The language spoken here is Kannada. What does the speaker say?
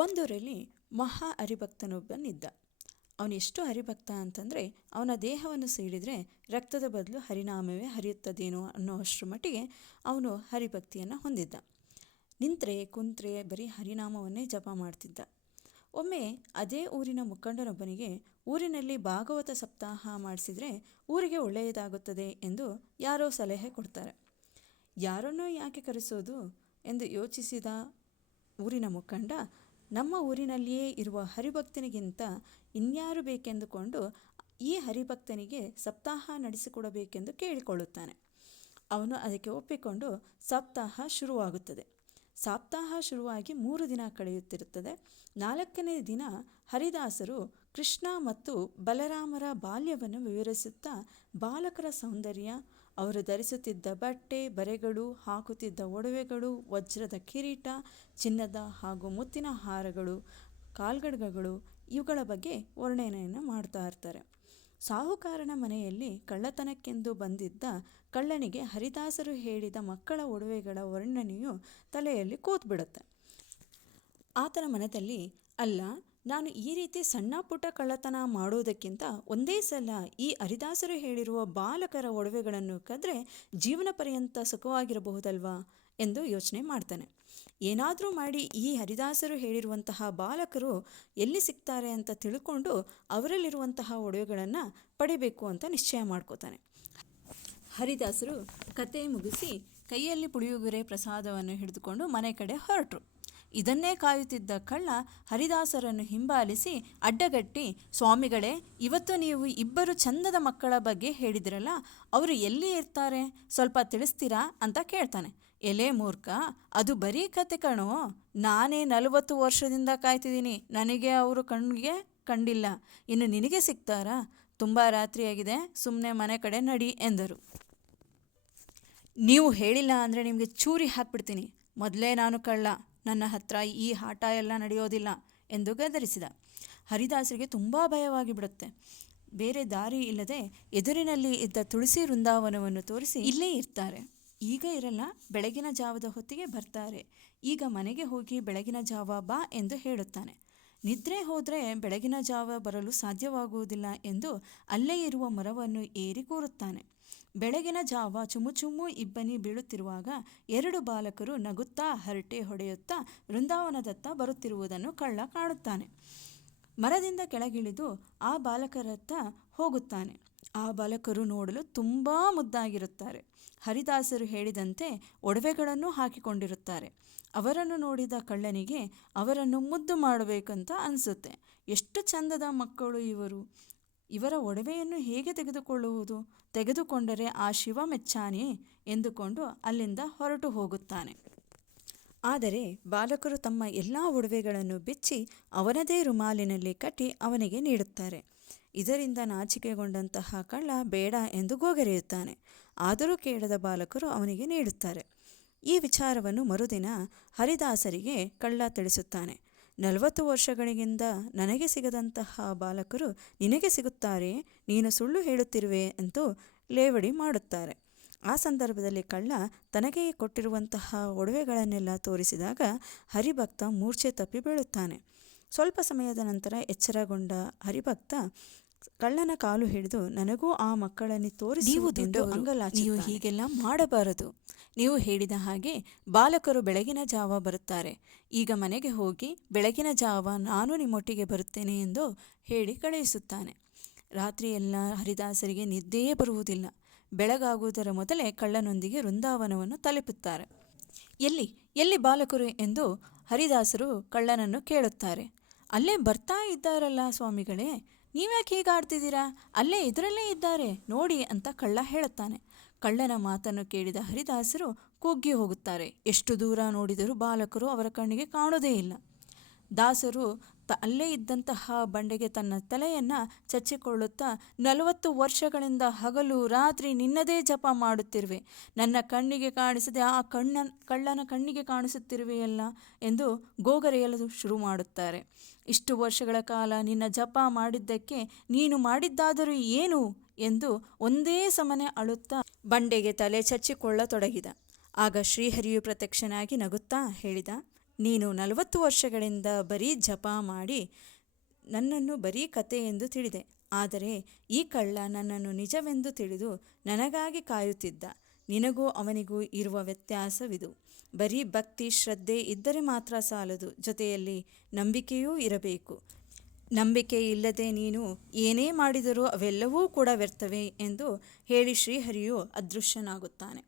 ಒಂದೂರಲ್ಲಿ ಮಹಾ ಹರಿಭಕ್ತನೊಬ್ಬನಿದ್ದ. ಅವನು ಎಷ್ಟು ಹರಿಭಕ್ತ ಅಂತಂದರೆ ಅವನ ದೇಹವನ್ನು ಸೀಳಿದರೆ ರಕ್ತದ ಬದಲು ಹರಿನಾಮವೇ ಹರಿಯುತ್ತದೇನೋ ಅನ್ನೋ ಅಷ್ಟರ ಮಟ್ಟಿಗೆ ಅವನು ಹರಿಭಕ್ತಿಯನ್ನು ಹೊಂದಿದ್ದ. ನಿಂತರೆ ಕುಂತ್ರೆ ಬರೀ ಹರಿನಾಮವನ್ನೇ ಜಪ ಮಾಡ್ತಿದ್ದ. ಒಮ್ಮೆ ಅದೇ ಊರಿನ ಮುಖಂಡನೊಬ್ಬನಿಗೆ ಊರಿನಲ್ಲಿ ಭಾಗವತ ಸಪ್ತಾಹ ಮಾಡಿಸಿದರೆ ಊರಿಗೆ ಒಳ್ಳೆಯದಾಗುತ್ತದೆ ಎಂದು ಯಾರೋ ಸಲಹೆ ಕೊಡ್ತಾರೆ. ಯಾರನ್ನೋ ಯಾಕೆ ಕರೆಸೋದು ಎಂದು ಯೋಚಿಸಿದ ಊರಿನ ಮುಖಂಡ ನಮ್ಮ ಊರಿನಲ್ಲಿಯೇ ಇರುವ ಹರಿಭಕ್ತನಿಗಿಂತ ಇನ್ಯಾರು ಬೇಕೆಂದುಕೊಂಡು ಈ ಹರಿಭಕ್ತನಿಗೆ ಸಪ್ತಾಹ ನಡೆಸಿಕೊಡಬೇಕೆಂದು ಕೇಳಿಕೊಳ್ಳುತ್ತಾನೆ. ಅವನು ಅದಕ್ಕೆ ಒಪ್ಪಿಕೊಂಡು ಸಪ್ತಾಹ ಶುರುವಾಗುತ್ತದೆ. ಸಪ್ತಾಹ ಶುರುವಾಗಿ 3 ದಿನ ಕಳೆಯುತ್ತಿರುತ್ತದೆ. 4ನೇ ದಿನ ಹರಿದಾಸರು ಕೃಷ್ಣ ಮತ್ತು ಬಲರಾಮರ ಬಾಲ್ಯವನ್ನು ವಿವರಿಸುತ್ತಾ ಬಾಲಕರ ಸೌಂದರ್ಯ, ಅವರು ಧರಿಸುತ್ತಿದ್ದ ಬಟ್ಟೆ ಬರೆಗಳು, ಹಾಕುತ್ತಿದ್ದ ಒಡವೆಗಳು, ವಜ್ರದ ಕಿರೀಟ, ಚಿನ್ನದ ಹಾಗೂ ಮುತ್ತಿನ ಹಾರಗಳು, ಕಾಲ್ಗಡಗಗಳು ಇವುಗಳ ಬಗ್ಗೆ ವರ್ಣನೆಯನ್ನು ಮಾಡ್ತಾ ಇರ್ತಾರೆ. ಸಾಹುಕಾರನ ಮನೆಯಲ್ಲಿ ಕಳ್ಳತನಕ್ಕೆಂದು ಬಂದಿದ್ದ ಕಳ್ಳನಿಗೆ ಹರಿದಾಸರು ಹೇಳಿದ ಮಕ್ಕಳ ಒಡವೆಗಳ ವರ್ಣನೆಯು ತಲೆಯಲ್ಲಿ ಕೂತ್ಬಿಡುತ್ತೆ. ಆತನ ಮನದಲ್ಲಿ, ಅಲ್ಲ, ನಾನು ಈ ರೀತಿ ಸಣ್ಣ ಪುಟ್ಟ ಕಳ್ಳತನ ಮಾಡೋದಕ್ಕಿಂತ ಒಂದೇ ಸಲ ಈ ಹರಿದಾಸರು ಹೇಳಿರುವ ಬಾಲಕರ ಒಡವೆಗಳನ್ನು ಕದ್ರೆ ಜೀವನ ಪರ್ಯಂತ ಸುಖವಾಗಿರಬಹುದಲ್ವಾ ಎಂದು ಯೋಚನೆ ಮಾಡ್ತಾನೆ. ಏನಾದರೂ ಮಾಡಿ ಈ ಹರಿದಾಸರು ಹೇಳಿರುವಂತಹ ಬಾಲಕರು ಎಲ್ಲಿ ಸಿಗ್ತಾರೆ ಅಂತ ತಿಳ್ಕೊಂಡು ಅವರಲ್ಲಿರುವಂತಹ ಒಡವೆಗಳನ್ನು ಪಡಿಬೇಕು ಅಂತ ನಿಶ್ಚಯ ಮಾಡ್ಕೋತಾನೆ. ಹರಿದಾಸರು ಕತೆ ಮುಗಿಸಿ ಕೈಯಲ್ಲಿ ಪುಳಿಯೋಗರೆ ಪ್ರಸಾದವನ್ನು ಹಿಡಿದುಕೊಂಡು ಮನೆ ಕಡೆ ಹೊರಟರು. ಇದನ್ನೇ ಕಾಯುತ್ತಿದ್ದ ಕಳ್ಳ ಹರಿದಾಸರನ್ನು ಹಿಂಬಾಲಿಸಿ ಅಡ್ಡಗಟ್ಟಿ, ಸ್ವಾಮಿಗಳೇ, ಇವತ್ತು ನೀವು ಇಬ್ಬರು ಚಂದದ ಮಕ್ಕಳ ಬಗ್ಗೆ ಹೇಳಿದ್ರಲ್ಲ, ಅವರು ಎಲ್ಲಿ ಇರ್ತಾರೆ, ಸ್ವಲ್ಪ ತಿಳಿಸ್ತೀರಾ ಅಂತ ಕೇಳ್ತಾನೆ. ಎಲೆ ಮೂರ್ಖ, ಅದು ಬರೀ ಕತೆ ಕಣೋ, ನಾನೇ 40 ವರ್ಷದಿಂದ ಕಾಯ್ತಿದ್ದೀನಿ, ನನಗೆ ಅವರು ಕಣ್ಣಿಗೆ ಕಂಡಿಲ್ಲ, ಇನ್ನು ನಿನಗೆ ಸಿಗ್ತಾರಾ? ತುಂಬ ರಾತ್ರಿಯಾಗಿದೆ, ಸುಮ್ಮನೆ ಮನೆ ಕಡೆ ನಡಿ ಎಂದರು. ನೀವು ಹೇಳಿಲ್ಲ ಅಂದರೆ ನಿಮಗೆ ಚೂರಿ ಹಾಕ್ಬಿಡ್ತೀನಿ, ಮೊದಲೇ ನಾನು ಕಳ್ಳ, ನನ್ನ ಹತ್ರ ಈ ಆಟ ಎಲ್ಲ ನಡೆಯೋದಿಲ್ಲ ಎಂದು ಗದರಿಸಿದ. ಹರಿದಾಸರಿಗೆ ತುಂಬ ಭಯವಾಗಿ ಬಿಡುತ್ತೆ. ಬೇರೆ ದಾರಿ ಇಲ್ಲದೆ ಎದುರಿನಲ್ಲಿ ಇದ್ದ ತುಳಸಿ ವೃಂದಾವನವನ್ನು ತೋರಿಸಿ, ಇಲ್ಲೇ ಇರ್ತಾರೆ, ಈಗ ಇರಲ್ಲ, ಬೆಳಗಿನ ಜಾವದ ಹೊತ್ತಿಗೆ ಬರ್ತಾರೆ, ಈಗ ಮನೆಗೆ ಹೋಗಿ ಬೆಳಗಿನ ಜಾವ ಬಾ ಎಂದು ಹೇಳುತ್ತಾನೆ. ನಿದ್ರೆ ಹೋದರೆ ಬೆಳಗಿನ ಜಾವ ಬರಲು ಸಾಧ್ಯವಾಗುವುದಿಲ್ಲ ಎಂದು ಅಲ್ಲೇ ಇರುವ ಮರವನ್ನು ಏರಿ ಕೂರುತ್ತಾನೆ. ಬೆಳಗಿನ ಜಾವ ಚುಮು ಇಬ್ಬನಿ ಬೀಳುತ್ತಿರುವಾಗ 2 ಬಾಲಕರು ನಗುತ್ತಾ ಹರಟೆ ಹೊಡೆಯುತ್ತಾ ವೃಂದಾವನದತ್ತ ಬರುತ್ತಿರುವುದನ್ನು ಕಳ್ಳ ಕಾಣುತ್ತಾನೆ. ಮರದಿಂದ ಕೆಳಗಿಳಿದು ಆ ಬಾಲಕರತ್ತ ಹೋಗುತ್ತಾನೆ. ಆ ಬಾಲಕರು ನೋಡಲು ತುಂಬ ಮುದ್ದಾಗಿರುತ್ತಾರೆ. ಹರಿದಾಸರು ಹೇಳಿದಂತೆ ಒಡವೆಗಳನ್ನು ಹಾಕಿಕೊಂಡಿರುತ್ತಾರೆ. ಅವರನ್ನು ನೋಡಿದ ಕಳ್ಳನಿಗೆ ಅವರನ್ನು ಮುದ್ದು ಮಾಡಬೇಕಂತ ಅನಿಸುತ್ತೆ. ಎಷ್ಟು ಚಂದದ ಮಕ್ಕಳು ಇವರು, ಇವರ ಒಡವೆಯನ್ನು ಹೇಗೆ ತೆಗೆದುಕೊಳ್ಳುವುದು, ತೆಗೆದುಕೊಂಡರೆ ಆ ಶಿವ ಮೆಚ್ಚಾನೆ ಎಂದುಕೊಂಡು ಅಲ್ಲಿಂದ ಹೊರಟು ಹೋಗುತ್ತಾನೆ. ಆದರೆ ಬಾಲಕರು ತಮ್ಮ ಎಲ್ಲ ಒಡವೆಗಳನ್ನು ಬಿಚ್ಚಿ ಅವನದೇ ರುಮಾಲಿನಲ್ಲಿ ಕಟ್ಟಿ ಅವನಿಗೆ ನೀಡುತ್ತಾರೆ. ಇದರಿಂದ ನಾಚಿಕೆಗೊಂಡಂತಹ ಕಳ್ಳ ಬೇಡ ಎಂದು ಗೋಗರೆಯುತ್ತಾನೆ. ಆದರೂ ಕೇಳದ ಬಾಲಕರು ಅವನಿಗೆ ನೀಡುತ್ತಾರೆ. ಈ ವಿಚಾರವನ್ನು ಮರುದಿನ ಹರಿದಾಸರಿಗೆ ಕಳ್ಳ ತಿಳಿಸುತ್ತಾನೆ. 40 ವರ್ಷಗಳಿಂದ ನನಗೆ ಸಿಗದಂತಹ ಬಾಲಕರು ನಿನಗೆ ಸಿಗುತ್ತಾರೆ, ನೀನು ಸುಳ್ಳು ಹೇಳುತ್ತಿರುವೆ ಎಂದು ಲೇವಡಿ ಮಾಡುತ್ತಾರೆ. ಆ ಸಂದರ್ಭದಲ್ಲಿ ಕಳ್ಳ ತನಗೆ ಕೊಟ್ಟಿರುವಂತಹ ಒಡವೆಗಳನ್ನೆಲ್ಲ ತೋರಿಸಿದಾಗ ಹರಿಭಕ್ತ ಮೂರ್ಛೆ ತಪ್ಪಿ ಬೀಳುತ್ತಾನೆ. ಸ್ವಲ್ಪ ಸಮಯದ ನಂತರ ಎಚ್ಚರಗೊಂಡ ಹರಿಭಕ್ತ ಕಳ್ಳನ ಕಾಲು ಹಿಡಿದು, ನನಗೂ ಆ ಮಕ್ಕಳನ್ನು ತೋರಿಸುವುದೆಂದು ಅಂಗಲಾಚಿ, ನೀವು ಹೀಗೆಲ್ಲ ಮಾಡಬಾರದು, ನೀವು ಹೇಳಿದ ಹಾಗೆ ಬಾಲಕರು ಬೆಳಗಿನ ಜಾವ ಬರುತ್ತಾರೆ, ಈಗ ಮನೆಗೆ ಹೋಗಿ ಬೆಳಗಿನ ಜಾವ ನಾನು ನಿಮ್ಮೊಟ್ಟಿಗೆ ಬರುತ್ತೇನೆ ಎಂದು ಹೇಳಿ ಕಳುಹಿಸುತ್ತಾನೆ. ರಾತ್ರಿಯೆಲ್ಲ ಹರಿದಾಸರಿಗೆ ನಿದ್ದೆಯೇ ಬರುವುದಿಲ್ಲ. ಬೆಳಗಾಗುವುದರ ಮೊದಲೇ ಕಳ್ಳನೊಂದಿಗೆ ವೃಂದಾವನವನ್ನು ತಲುಪುತ್ತಾರೆ. ಎಲ್ಲಿ ಬಾಲಕರು ಎಂದು ಹರಿದಾಸರು ಕಳ್ಳನನ್ನು ಕೇಳುತ್ತಾರೆ. ಅಲ್ಲೇ ಬರ್ತಾ ಇದ್ದಾರಲ್ಲ ಸ್ವಾಮಿಗಳೇ, ನೀವ್ಯಾಕೆ ಹೀಗೆ ಆಡ್ತಿದ್ದೀರಾ, ಅಲ್ಲೇ ಇದರಲ್ಲೇ ಇದ್ದಾರೆ ನೋಡಿ ಅಂತ ಕಳ್ಳ ಹೇಳುತ್ತಾನೆ. ಕಳ್ಳನ ಮಾತನ್ನು ಕೇಳಿದ ಹರಿದಾಸರು ಕುಗ್ಗಿ ಹೋಗುತ್ತಾರೆ. ಎಷ್ಟು ದೂರ ನೋಡಿದರೂ ಬಾಲಕರು ಅವರ ಕಣ್ಣಿಗೆ ಕಾಣೋದೇ ಇಲ್ಲ. ದಾಸರು ಅಲ್ಲೇ ಇದ್ದಂತಹ ಬಂಡೆಗೆ ತನ್ನ ತಲೆಯನ್ನು ಚಚ್ಚಿಕೊಳ್ಳುತ್ತಾ, 40 ವರ್ಷಗಳಿಂದ ಹಗಲು ರಾತ್ರಿ ನಿನ್ನದೇ ಜಪ ಮಾಡುತ್ತಿರುವೆ, ನನ್ನ ಕಣ್ಣಿಗೆ ಕಾಣಿಸದೆ ಆ ಕಳ್ಳನ ಕಣ್ಣಿಗೆ ಕಾಣಿಸುತ್ತಿರುವೆಯಲ್ಲ ಎಂದು ಗೋಗರೆಯಲು ಶುರು ಮಾಡುತ್ತಾರೆ. ಇಷ್ಟು ವರ್ಷಗಳ ಕಾಲ ನಿನ್ನ ಜಪ ಮಾಡಿದ್ದಕ್ಕೆ ನೀನು ಮಾಡಿದ್ದಾದರೂ ಏನು ಎಂದು ಒಂದೇ ಸಮನೆ ಅಳುತ್ತಾ ಬಂಡೆಗೆ ತಲೆ ಚಚ್ಚಿಕೊಳ್ಳತೊಡಗಿದ. ಆಗ ಶ್ರೀಹರಿಯು ಪ್ರತ್ಯಕ್ಷನಾಗಿ ನಗುತ್ತಾ ಹೇಳಿದ, ನೀನು 40 ವರ್ಷಗಳಿಂದ ಬರೀ ಜಪ ಮಾಡಿ ನನ್ನನ್ನು ಬರೀ ಕತೆ ಎಂದು ತಿಳಿದೆ. ಆದರೆ ಈ ಕಳ್ಳ ನನ್ನನ್ನು ನಿಜವೆಂದು ತಿಳಿದು ನನಗಾಗಿ ಕಾಯುತ್ತಿದ್ದ. ನಿನಗೂ ಅವನಿಗೂ ಇರುವ ವ್ಯತ್ಯಾಸವಿದು. ಬರೀ ಭಕ್ತಿ ಶ್ರದ್ಧೆ ಇದ್ದರೆ ಮಾತ್ರ ಸಾಲದು, ಜೊತೆಯಲ್ಲಿ ನಂಬಿಕೆಯೂ ಇರಬೇಕು. ನಂಬಿಕೆ ಇಲ್ಲದೆ ನೀನು ಏನೇ ಮಾಡಿದರೂ ಅವೆಲ್ಲವೂ ಕೂಡ ವ್ಯರ್ಥವೇ ಎಂದು ಹೇಳಿ ಶ್ರೀಹರಿಯು ಅದೃಶ್ಯನಾಗುತ್ತಾನೆ.